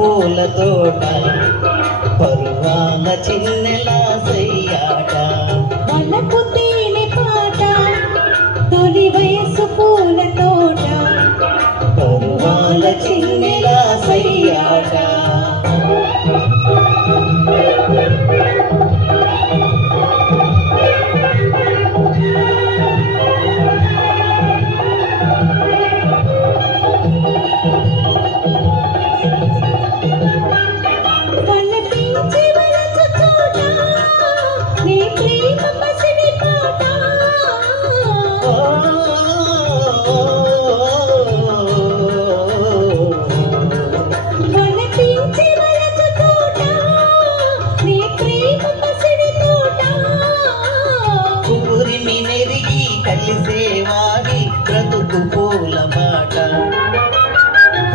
పూల తోట పరువాల చిన్నెల సయ్యాట వలపు తేనె పాట తొలి వయసు పూల తోట పరువాల చిన్నెల సయ్యాట కలిసేవారి బ్రతుకు పూల బాట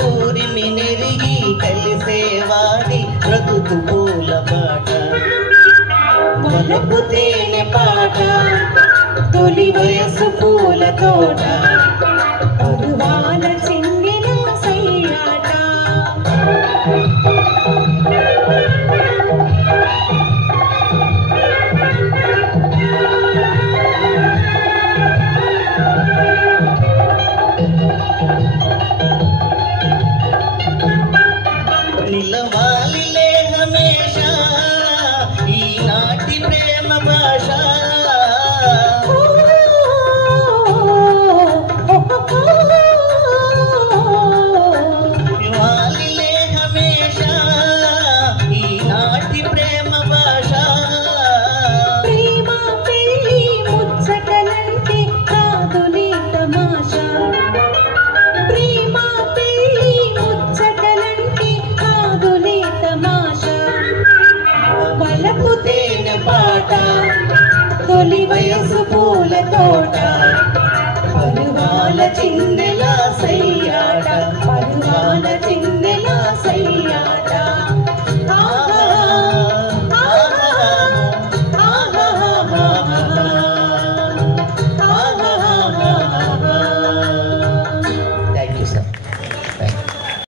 ఊరిమి నెరిగి కలిసేవారి బ్రతుకు పూల బాట వలపు తేనె పాట తొలి వయసు పూల తోట పరువాల చిన్నెల సయ్యాట నిలవాలిలే హమేషా ఈనాటి ప్రేమ భాష నిలవాలిలే హమేషా ఈనాటి ప్రేమ భాష ప్రేమ పెళ్ళి ముచ్చటలంటే కాదులే తమాషా ప్రేమ పెళ్ళి ముచ్చటలంటే కాదులే తమాషా వలపు తేనె పాట తొలి వయసు పూల తోట పరువాల చిన్న